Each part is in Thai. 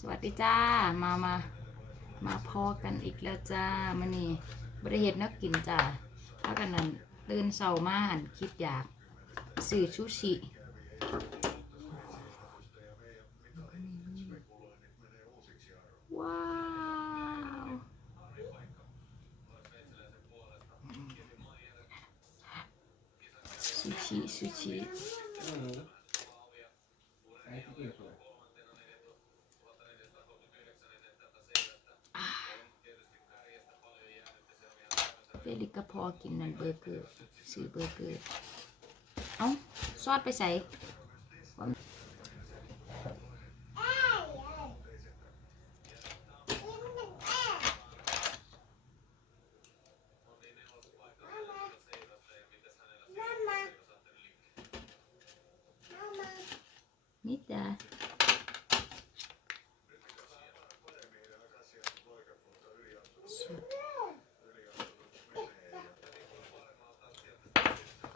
สวัสดีจ้า มามา มาพอกันอีกแล้วจ้ามานี่บริเหตุนักกินจ้าถ้ากันนั้นตื่นเศร้ามาหันคิดอยากสื่อชูชิว้าวซูชิซูชิ เฟลิกก็พอกินนั่นเบอร์เกอร์ซื้อเบอร์เกอร์ เอ้า ซอสไปใส่ว่ามิดาสุด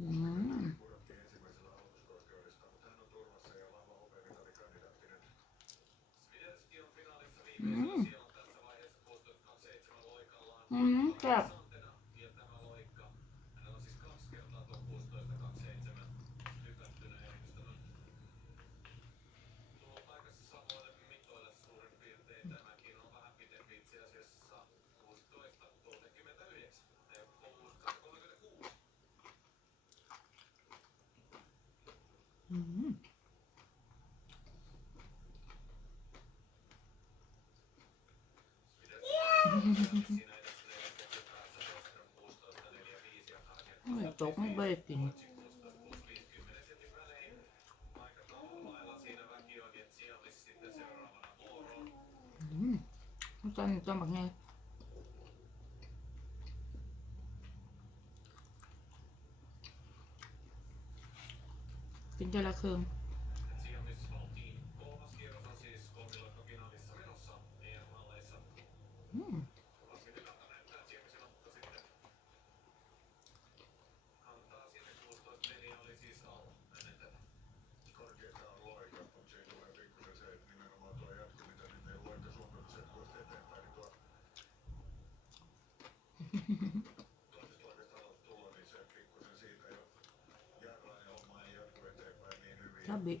Mm. Mm. Mm. Ой, ток мы бэппинь. Ну, там, там, огня. Kính chào Lạc Hương Tabi.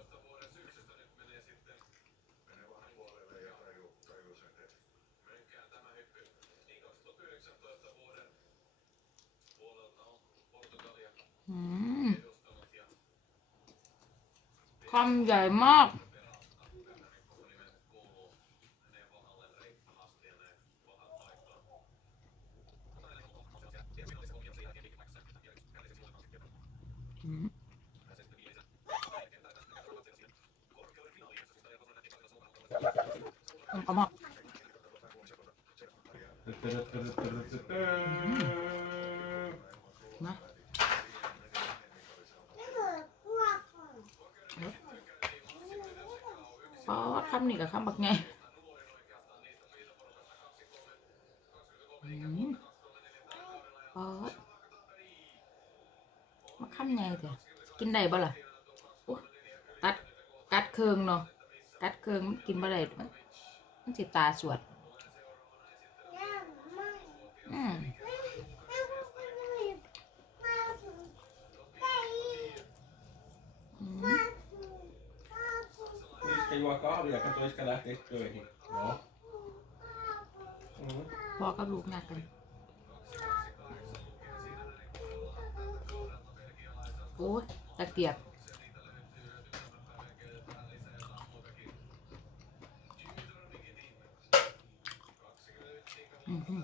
คำใหญ่มากอืมเอามานะป๊อดคำนี่กับคำบักไงมป๊อดมาคำไงเถอะกินได้บ่ล่ะกัด กัดเคืองเนาะ กัดเคืองมันกินบ่ได้มันมันสิตาสวด อืม อืม Ska juoka kahvia, kato Iska lähtee töihin. Joo. Mm. พ่อกับลูกนัดกัน โอ้ยตะเกียบ อือหือ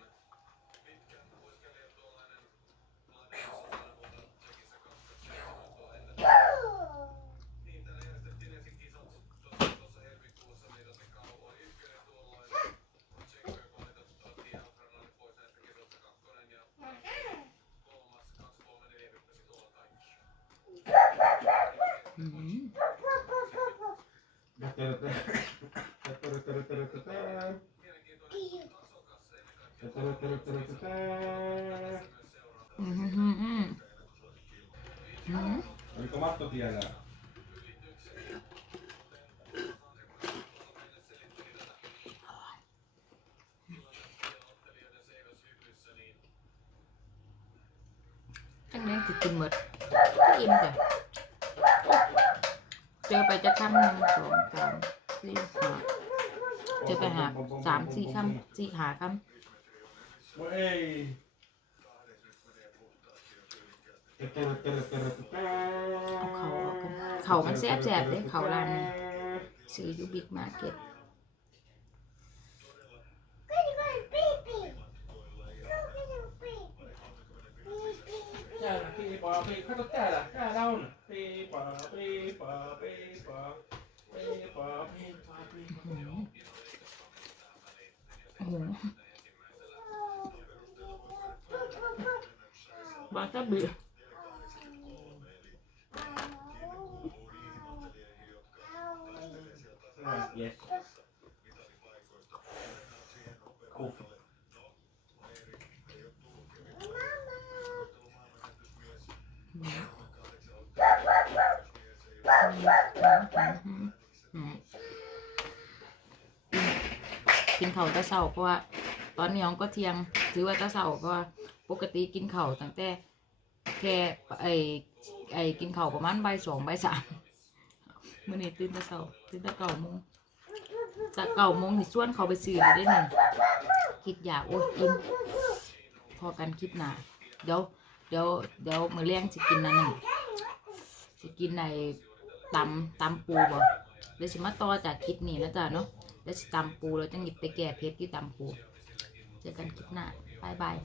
Oliko Matto tiellä? Chắc nên thì tìm mật Im จอไปจะคำหนึ่งสองสามสี่ห้าเจอไปหาสามสี่คำสี่หาค No ei. ำเอาเขาออกกันเขามันแสบแสบเลยเขาร้านนี้ซื้อยูบิ๊กมาร์เก็ต bờ bê khát tất cả là cả đau nè bê bờ bê bờ bê bờ bê bờ bê bờ bê bà tắt bịa Yeah. Cool. กินเข่าตะเสาเพราะว่า ตอนนี้น้องก็เที่ยง ถือว่าตะเสาเพราะว่าปกติกินเข่าตั้งแต่แค่ไอไอกินเข่าประมาณใบสองใบสามมื่อนี้ตื่นตะเสาตื่นตะเก้าโมงจากเก้าโมงนี่ส่วนเขาไปซื้อได้หนึ่งคิดอยากโอ้ยกินพอกันคลิปหนาเดี๋ยว เดี๋ยวเดี๋ยวมือเลี้ยงจะกินนั่นหนึ่งสิกินในตำตำปูบ่เดี๋ยวสิมาต่อจากคลิปนี้นะจ๊ะเนาะเดี๋ยวสิตำปูเราจะหยิบไปแก่เพชรที่ตำปู เจอกันคลิปหน้าบายบาย